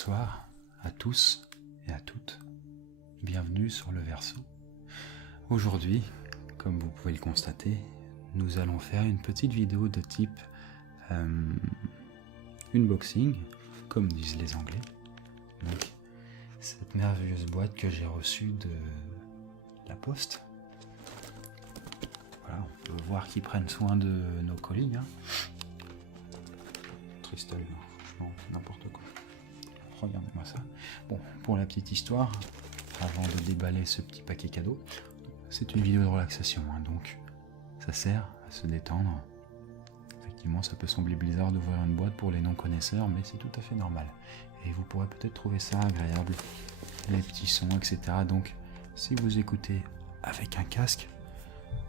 bonsoir à tous et à toutes. Bienvenue sur le Verseau. Aujourd'hui, comme vous pouvez le constater, nous allons faire une petite vidéo de type unboxing, comme disent les Anglais. Donc, cette merveilleuse boîte que j'ai reçue de la poste. Voilà, on peut voir qu'ils prennent soin de nos colis. Tristelle, franchement, n'importe quoi. Regardez-moi ça. Bon, pour la petite histoire, avant de déballer ce petit paquet cadeau, c'est une vidéo de relaxation, donc ça sert à se détendre. Effectivement, ça peut sembler bizarre d'ouvrir une boîte pour les non-connaisseurs, mais c'est tout à fait normal. Et vous pourrez peut-être trouver ça agréable, les petits sons, etc. Donc, si vous écoutez avec un casque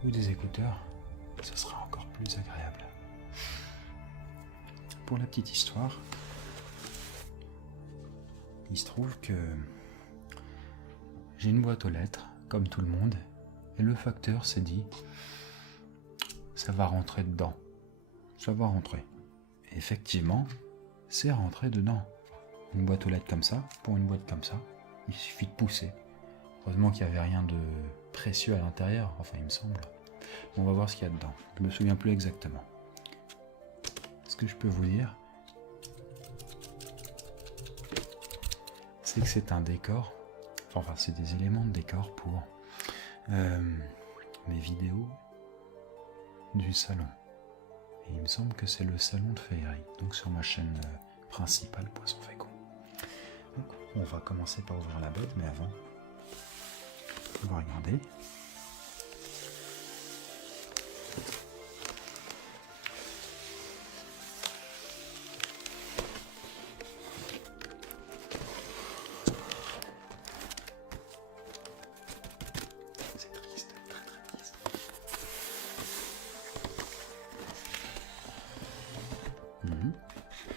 ou des écouteurs, ce sera encore plus agréable. Pour la petite histoire, il se trouve que j'ai une boîte aux lettres, comme tout le monde, et le facteur s'est dit, ça va rentrer dedans, ça va rentrer. Et effectivement, c'est rentré dedans. Une boîte aux lettres comme ça, pour une boîte comme ça, il suffit de pousser. Heureusement qu'il n'y avait rien de précieux à l'intérieur, enfin il me semble. On va voir ce qu'il y a dedans, je me souviens plus exactement. Ce que je peux vous dire, c'est que c'est un décor, enfin c'est des éléments de décor pour mes vidéos du salon. Et il me semble que c'est le salon de féerie, donc sur ma chaîne principale Poisson Fécond. Donc on va commencer par ouvrir la boîte, mais avant, on va regarder.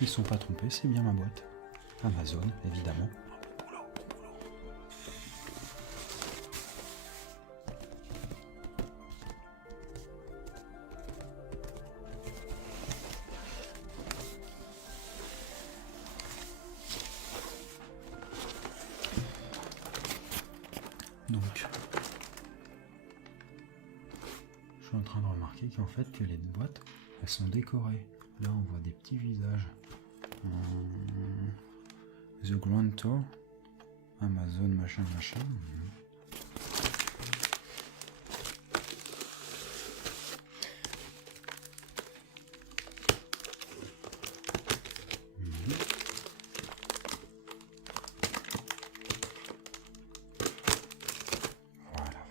Ils sont pas trompés, c'est bien ma boîte. Amazon, évidemment. Bon boulot, bon boulot. Donc, je suis en train de remarquer qu'en fait, que les boîtes, elles sont décorées. Là, on voit des petits visages. The Grand Tour, Amazon, machin.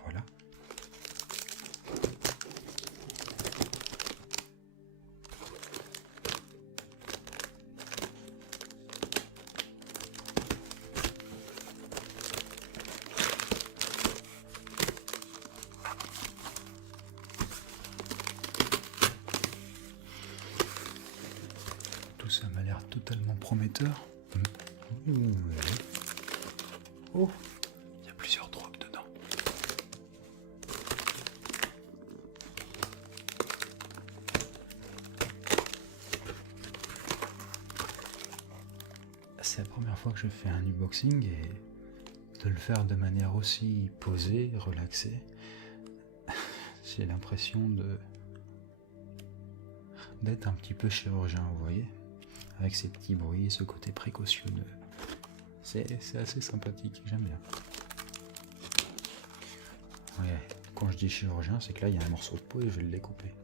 Voilà. Tout ça m'a l'air totalement prometteur. Oh, il y a plusieurs drogues dedans. C'est la première fois que je fais un unboxing et de le faire de manière aussi posée, relaxée. J'ai l'impression d'être un petit peu chirurgien, vous voyez, avec ces petits bruits, ce côté précautionneux. C'est assez sympathique, j'aime bien. Ouais, quand je dis chirurgien, c'est que là il y a un morceau de peau et je vais le découper.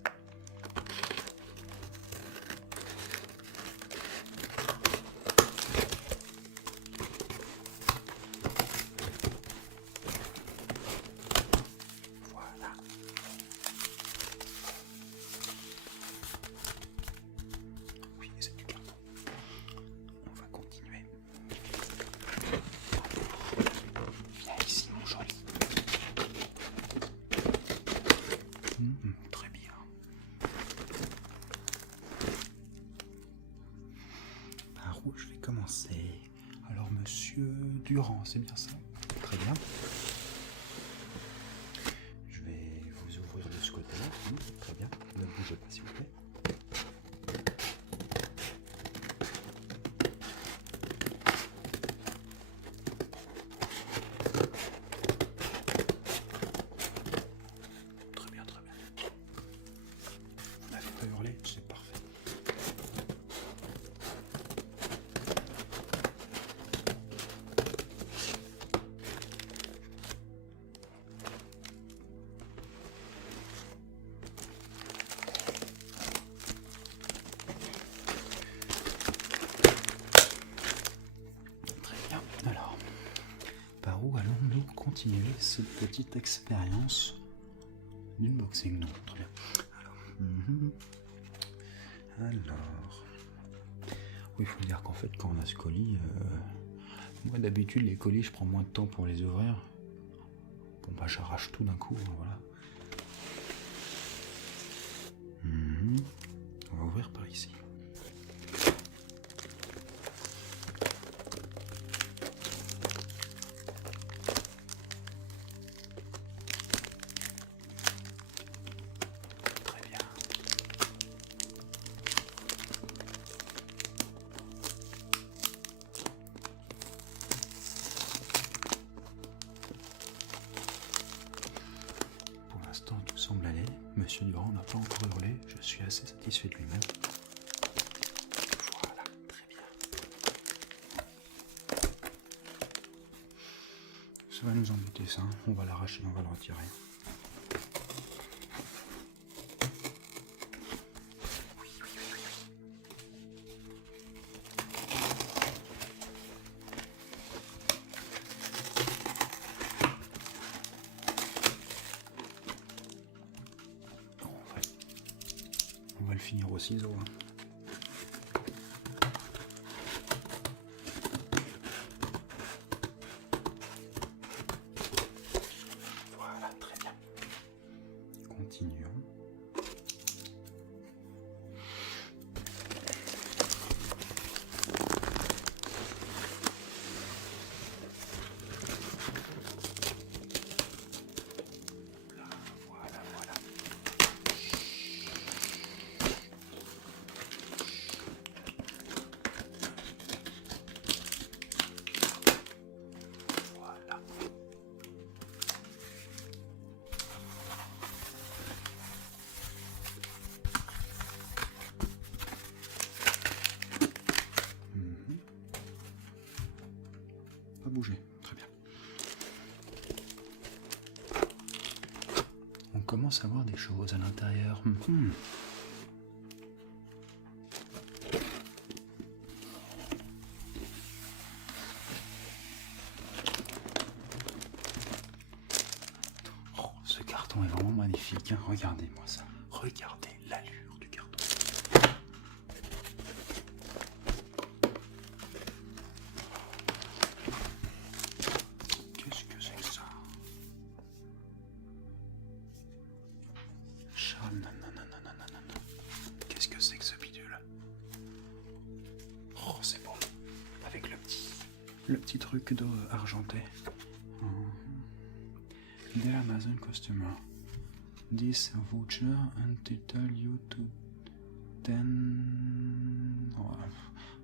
Voilà. Oui, c'est du carton. On va continuer. Viens ici, mon joli. Très bien. Par où je vais commencer? Alors, monsieur Durand, c'est bien ça? Très bien. Je vais vous ouvrir de ce côté-là. Très bien. Ne bougez pas, s'il vous plaît. continuer cette petite expérience d'unboxing. Non, très bien. Alors, oui, il faut dire qu'en fait, quand on a ce colis, moi d'habitude, les colis, je prends moins de temps pour les ouvrir. Bon, bah, j'arrache tout d'un coup, voilà. On va ouvrir par ici. Très bien. Pour l'instant, tout semble aller. Monsieur Durand n'a pas encore hurlé. Je suis assez satisfait de lui-même. Voilà, très bien. Ça va nous embêter ça. On va l'arracher, on va le retirer. On va le finir au ciseau. Voilà, très bien. Continuons. Pas bouger, très bien. On commence à voir des choses à l'intérieur. Oh, ce carton est vraiment magnifique, hein. Regardez-moi ça. Regardez l'allure du carton. Qu'est-ce que c'est que ça? Charles, non. Qu'est-ce que c'est que ce bidule? Oh, c'est bon. Avec le petit truc d'eau argenté. Dear Amazon customer, this voucher entitle you to 10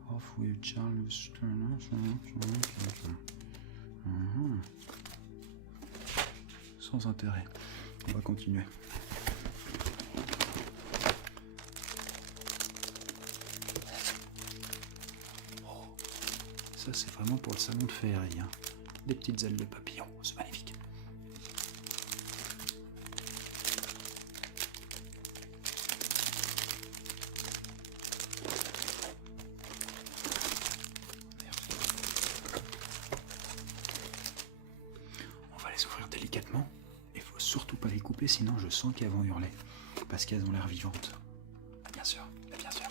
off with Charles Turner. Sans intérêt. On va continuer. Oh, ça c'est vraiment pour le salon de féerie, hein. Des petites ailes de papillon, c'est magnifique. Ouvrir délicatement. Il faut surtout pas les couper, sinon je sens qu'elles vont hurler. Parce qu'elles ont l'air vivantes. Bien sûr, bien sûr.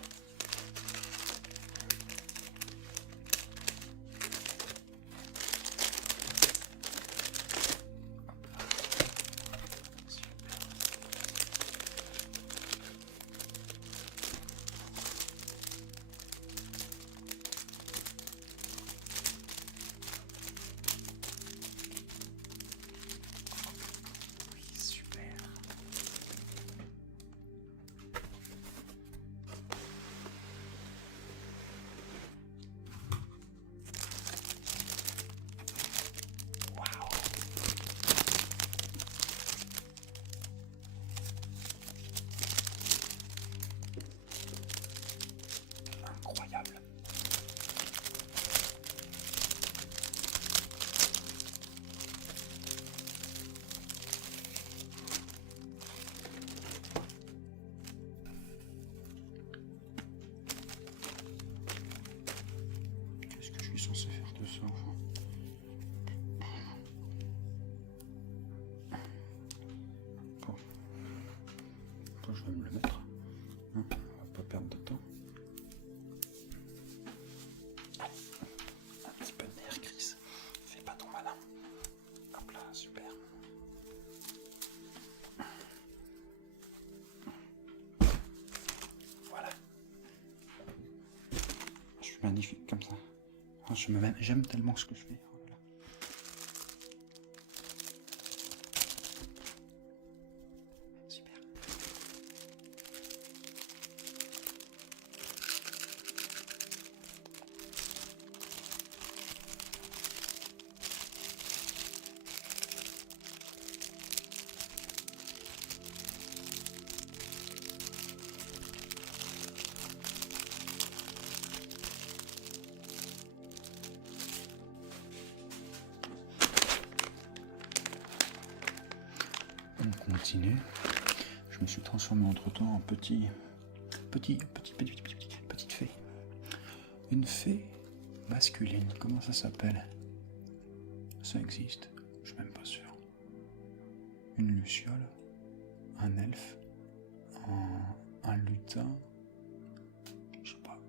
je vais me le mettre. On va pas perdre de temps. Allez, un petit peu de nerf, Chris. Fais pas ton malin. Hop là, super. Voilà. Je suis magnifique comme ça. J'aime tellement ce que je fais. Voilà. Super. On continue. Je me suis transformé entre temps en petite fée. Une fée masculine. Comment ça s'appelle? Ça existe. Je suis même pas sûr. Une luciole, un elfe, un lutin. Je sais pas.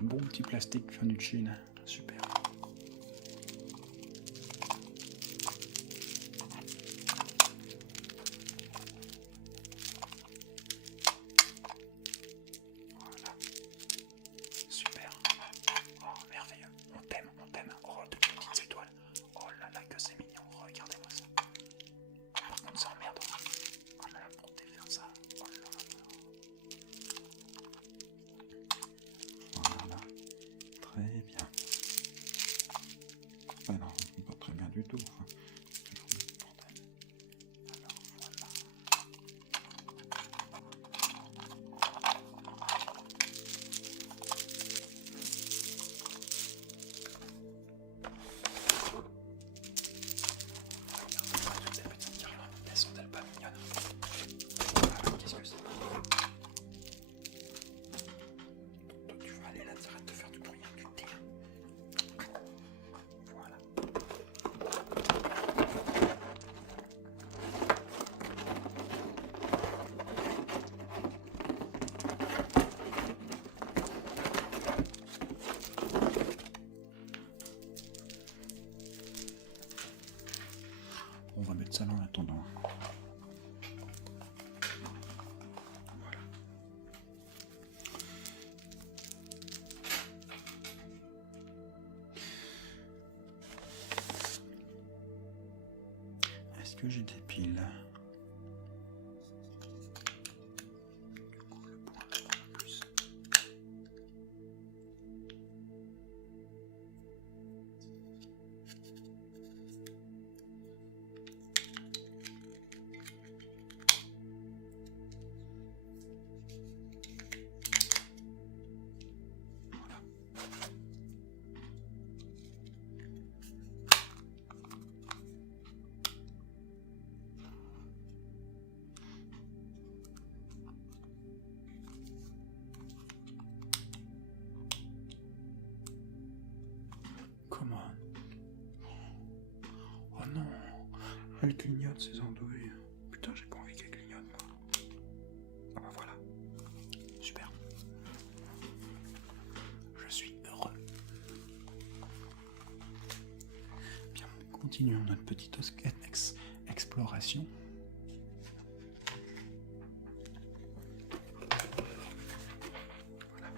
Bon petit plastique venu de Chine, super. Voilà, super. Oh merveilleux, on t'aime. Oh de petites étoiles. Oh là là que c'est mignon, regardez-moi ça. Par contre c'est emmerdant. Oh là là, pour défaire ça. Oh là là. Voilà. Très bien. Ah non, pas très bien du tout. Enfin, toujours le bordel. Alors voilà. Toutes ces petites guirlandes, elles sont-elles pas mignonnes? Qu'est-ce que c'est? Toi, tu vas aller là, t'arrêtes de faire du bruit avec une terre. Voilà. On va mettre ça là en attendant. Voilà. Est-ce que j'ai des piles? Du coup, le point en plus. Voilà. Comment? Oh non, elle clignote ses andouilles. Putain, j'ai pas envie qu'elle clignote. Ah bah voilà, super. Je suis heureux. Bien, continuons notre petite exploration. Voilà.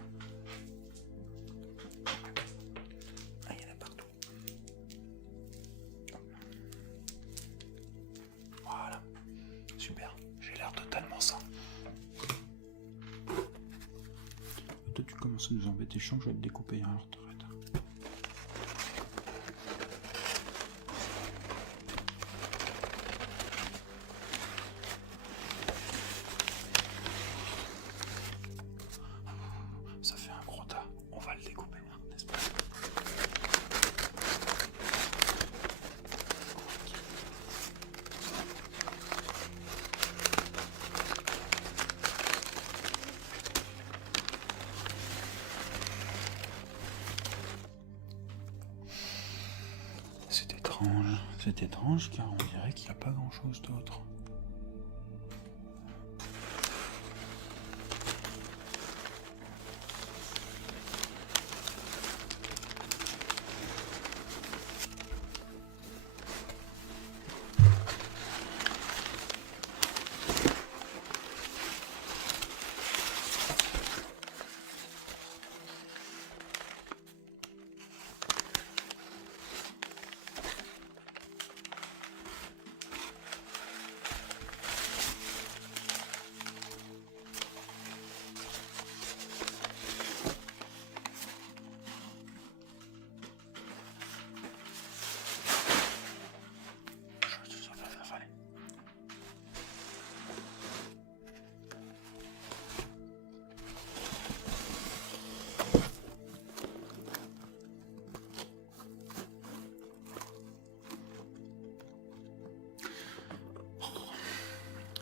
Ah, il y en a partout. Voilà, super, j'ai l'air totalement sain. Toi tu commences à nous embêter, je sens que je vais te découper, hein, alors t'arrêtes. Ça fait un gros tas, on va le découper, hein, n'est-ce pas? C'est étrange car on dirait qu'il n'y a pas grand chose d'autre.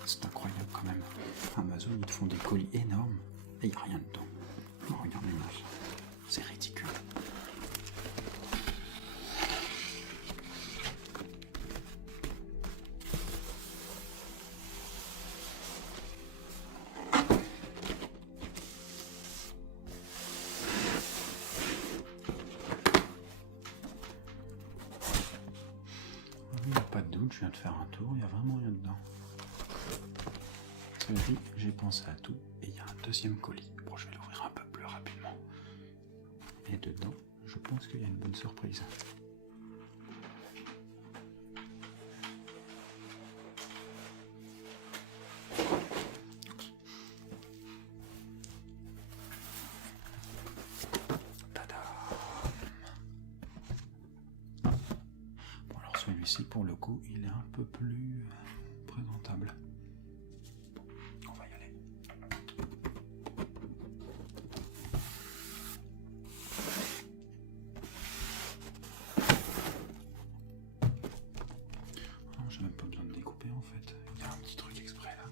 C'est incroyable quand même. Amazon, ils te font des colis énormes et il n'y a rien dedans. Oh, regardez-moi ça. C'est ridicule. Il n'y a pas de doute, je viens de faire un tour, il n'y a vraiment rien dedans. Cela dit, j'ai pensé à tout et il y a un deuxième colis. Bon, je vais l'ouvrir un peu plus rapidement. Et dedans, je pense qu'il y a une bonne surprise. Tada! Bon, alors celui-ci, pour le coup, il est un peu plus présentable. On va y aller. Non, j'ai même pas besoin de découper en fait. Il y a un petit truc exprès là.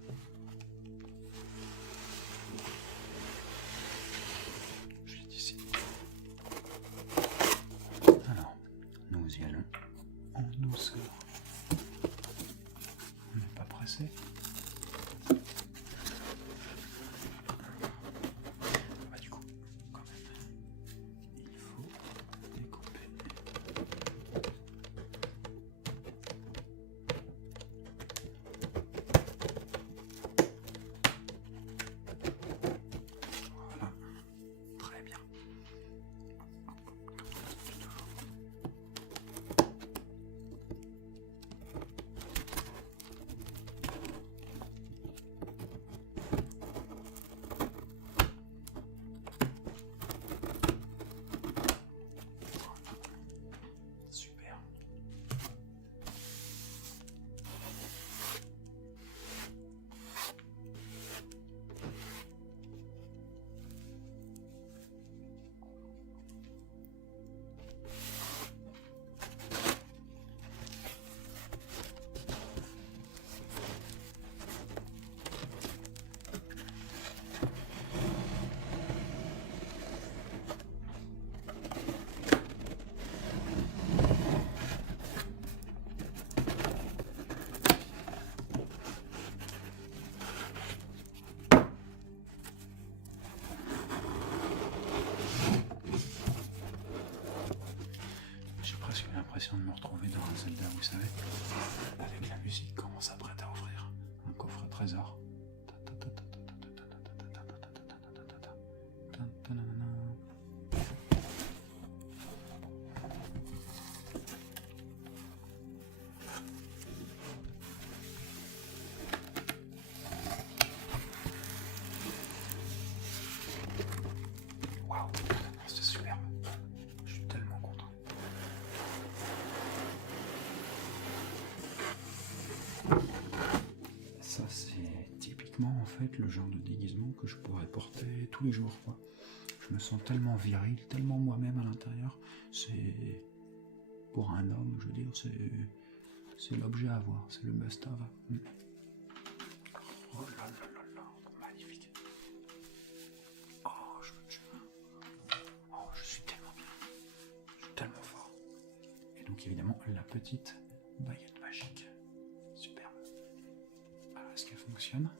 Juste ici. Alors, nous y allons en douceur. On n'est pas pressé. Bah, du coup, quand même, il faut découper. Voilà, très bien. Super. J'ai presque l'impression de me retrouver dans un Zelda, vous savez, avec la musique qu'on s'apprête à ouvrir. Un coffre trésor. Waouh, c'est superbe. Je suis tellement content. Ça, c'est typiquement en fait le genre de déguisement que je pourrais porter tous les jours, quoi. Je me sens tellement viril, tellement moi-même à l'intérieur. C'est pour un homme, je veux dire, c'est l'objet à avoir, c'est le must-have. Oh là là là là, magnifique. Oh, je suis tellement bien, je suis tellement fort. Et donc évidemment la petite Est-ce qu'elle fonctionne?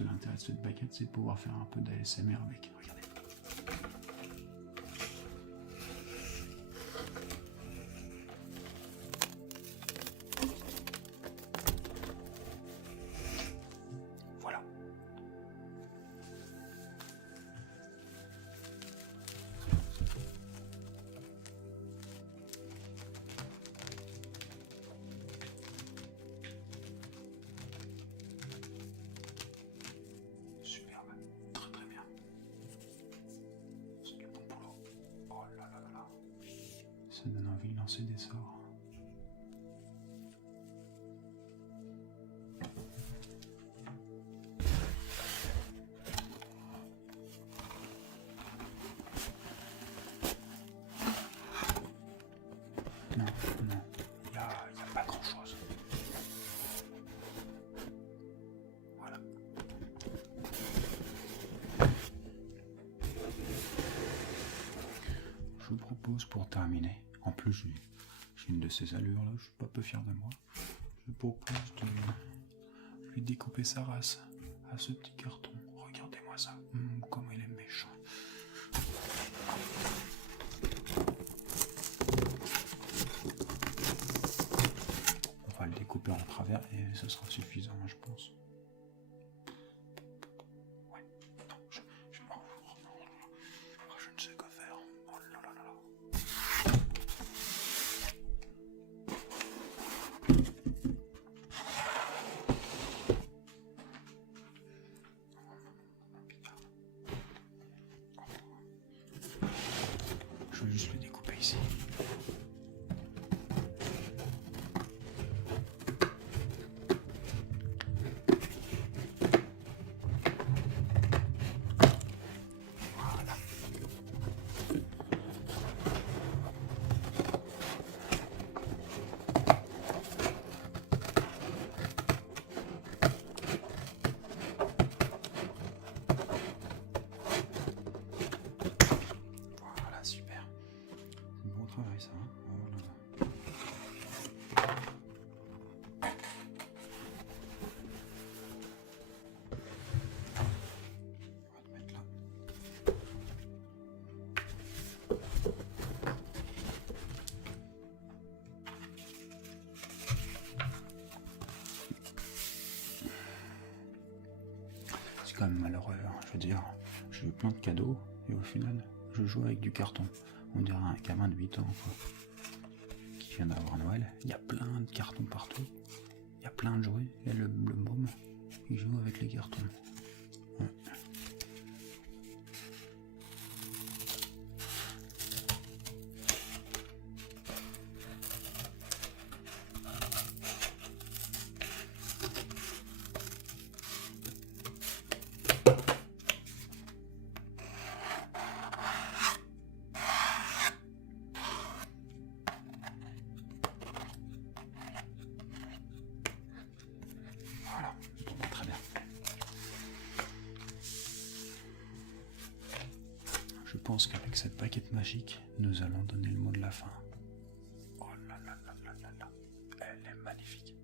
L'intérêt de cette baguette, c'est de pouvoir faire un peu d'ASMR avec. Regardez. Voilà. Superbe, très très bien. C'est du bon boulot. Oh là là là là. Ça donne envie de lancer des sorts. Non, non, il n'y a pas grand chose. Voilà. Je vous propose pour terminer, en plus j'ai une de ces allures là, je suis pas peu fier de moi, je vous propose de lui découper sa race à ce petit carton. Regardez-moi ça, comme il est méchant. On va le découper en travers et ce sera suffisant, je pense. Ouais, non, je ne sais quoi faire. Oh là là là là. Je vais juste le découper ici. Voilà. Voilà, super. Bon travail ça, hein. Oh là là. On va te mettre là. C'est quand même malheureux, hein. Je veux dire, j'ai eu plein de cadeaux et au final, je joue avec du carton. On dirait un gamin de 8 ans, quoi, qui vient d'avoir Noël. Il y a plein de cartons partout. Il y a plein de jouets. Et le môme, il joue avec les cartons. Ouais. Voilà, bon, très bien. Je pense qu'avec cette baguette magique, nous allons donner le mot de la fin. Oh là là là là là là, elle est magnifique.